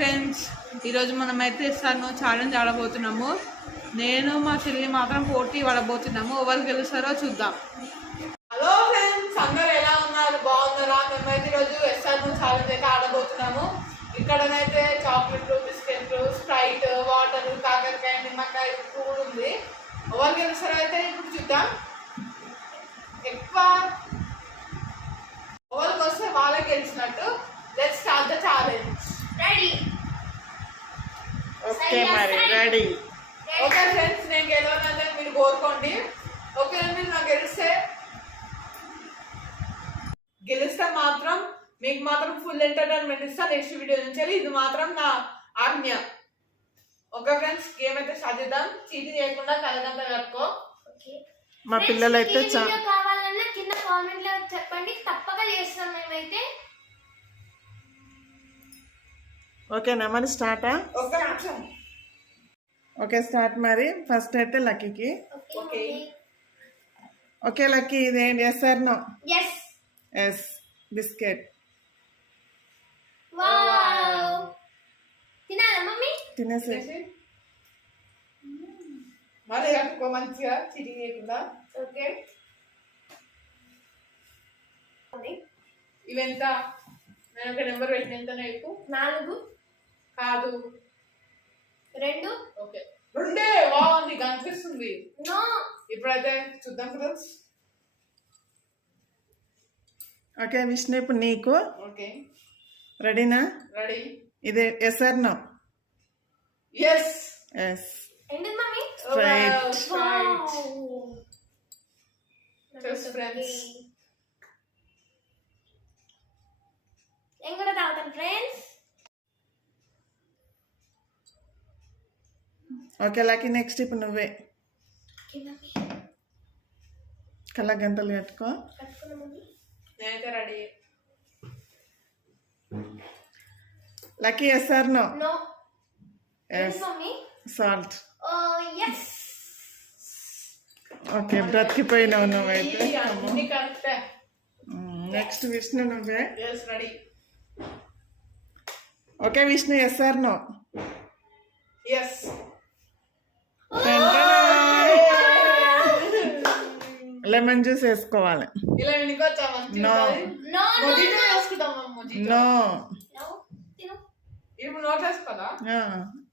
Friends, ఈరోజు మనమైతే ఇస్తాను ఛాలెంజ్ ఆడబోతున్నాము. నేను మా చెల్లి మాత్రం పోటీ ఆడబోతున్నాము. ఎవరు గెలుస్తారో చూద్దాం. హలో ఫ్రెండ్స్, అందరూ ఎలా ఉన్నారు? బాగున్నారా? మేమైతే ఈరోజు ఇస్తాను ఛాలెంజ్ అయితే ఆడబోతున్నాము. ఇక్కడనైతే చాక్లెట్లు, బిస్కెట్లు, స్ప్రైట్, వాటర్, కాకరకాయ, నిమ్మకాయ కూడా ఉంది. ఎవరు గెలుస్తారో అయితే ఇప్పుడు చూద్దాం. ఎక్కువ ఎవరికి వస్తే వాళ్ళే గెలిచినట్టు. Let's start the challenge. Ready? Okay మరి రెడీ. ఓకే ఫ్రెండ్స్, నేను గెలవనంటే మీరు కోరుకోండి. ఓకే, మీరు నాకు గెలిస్తే మాత్రం మీకు మాత్రం ఫుల్ ఎంటర్టైన్మెంట్ ఇస్తా నెక్స్ట్ వీడియో నుంచి. ఇది మాత్రం నా ఆజ్ఞ. ఓకే ఫ్రెండ్స్, గేమ్ అయితే స్టార్ట్ చేద్దాం. చీటీ చేయకుండా కలగంత కట్టుకో. మా పిల్లలైతే కావాలన్నా కింద కామెంట్ లో చెప్పండి, తప్పక చేస్తాం మేమైతే. ఓకేనా మరి స్టార్టా? ఓకే స్టార్ట్ మరి. ఫస్ట్ అయితే లక్కీకి. ఓకే లక్కీ, ఇదేంటి? Yes or no? Yes. Biscuit. తినాలా మమ్మీ? తినేసి మళ్ళీ కట్టుకో మంచిగా, చీటీ చేయకుండా. ఓకే, ఇవెంత? నేను ఒక నెంబర్ పెట్టిన ఎంత? నీకు 4 కాదు 2. ఓకే, 2. బాగుంది, కనిపిస్తుంది. నో. ఇప్పుడైతే చూద్దాం ఫ్రెండ్స్. ఓకే విష్ణు, ఇప్పుడు నీకు. ఓకే, రెడీనా? రెడీ. ఇది yes or no? Yes. Yes. ఎందుకు మమ్మీ? స్ట్రైట్. Just friends. నేను కూడా తాగుతాను ఫ్రెండ్స్. ఓకే లక్కీ, నెక్స్ట్ ఇప్పుడు నువ్వే. కళ్ళ గంటలు కట్టుకో. నేనైతే ready. Lucky yes or no? No. Yes. Mummy? Salt. Oh yes. Okay, బ్రతికిపోయినావు నువ్వైతే. అన్ని కరెక్టే. నెక్స్ట్ విష్ణు నువ్వే. Yes, ready. Okay Vishnu, yes or no? Yes. Lemon juice వేసుకోవాలి. ఇలా వినుకోవచ్చా? మంచిగా నో. నో. మొజిటో వేసుకుందాం. మొజిటో. నో. నో. తిను. ఇప్పుడు నోట్ వేసుకోదా?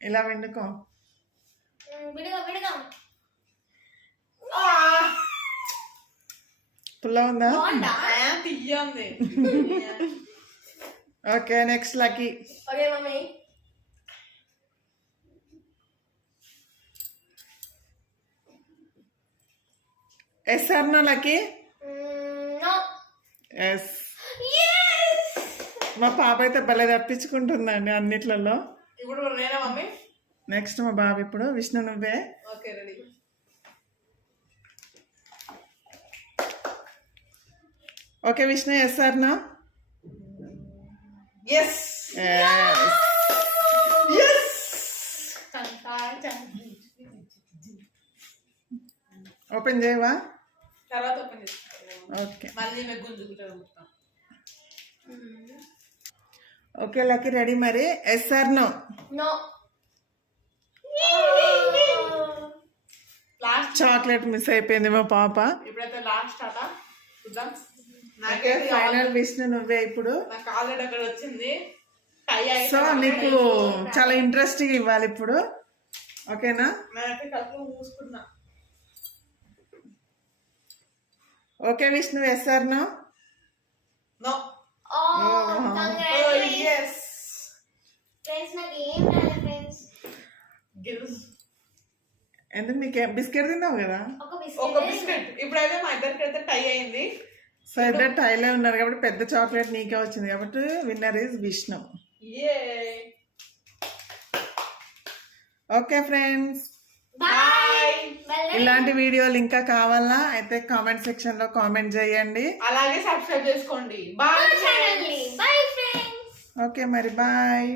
ఇలా వండుకో. విడిగా విడిగా. పుల్ల ఉందా? బాగుందా? తీయండి. Okay next Lucky. Okay mummy. Yes or no Lucky? No. Yes. మా పాప అయితే భలే తప్పించుకుంటుందండి అన్నిట్లలో. ఇప్పుడు నేనా మమ్మీ? నెక్స్ట్ మా బాబు. ఇప్పుడు విష్ణు నువ్వే. Okay, ready. Okay Vishnu, yes or no? Yes. Open చేయవా? తర్వాత ఓపెన్ చేస్తాను. ఓకే, మళ్ళీ మేము గుంజుకుంటాం. ఓకే లక్కీ, రెడీ మరి. Yes or no? No. Last chocolate miss అయిపోయింది మా పాప. ఇప్పుడైతే లాస్ట్ ఆట చూద్దాం. ఓకే ఫైనల్ విష్ణు నువ్వే ఇప్పుడు. నాకు ఆల్రెడీ అక్కడ వచ్చింది. సో నీకు చాలా ఇంట్రెస్టింగ్ ఇవ్వాలి ఇప్పుడు. ఓకేనా? నేనైతే కళ్ళు మూసుకున్నా. Okay Vishnu, yes or no? No. Congratulations friends. నాకు ఏం రాలేదు ఫ్రెండ్స్. గిల్స్. ఎందుకు నీకే బిస్కెట్ తిన్నావు కదా? ఒక బిస్కెట్. ఇప్పుడైతే మా ఇద్దరికి అయితే టై అయింది. సో ఇద్దరు టైలే ఉన్నారు కాబట్టి పెద్ద చాక్లెట్ నీకే వచ్చింది కాబట్టి winner is Vishnu. Okay friends, bye. ఇలాంటి వీడియోలు ఇంకా కావాలా అయితే కామెంట్ సెక్షన్ లో కామెంట్ చేయండి. అలాగే సబ్స్క్రైబ్ చేసుకోండి. బాయ్. Bye friends. ఓకే మరి బాయ్.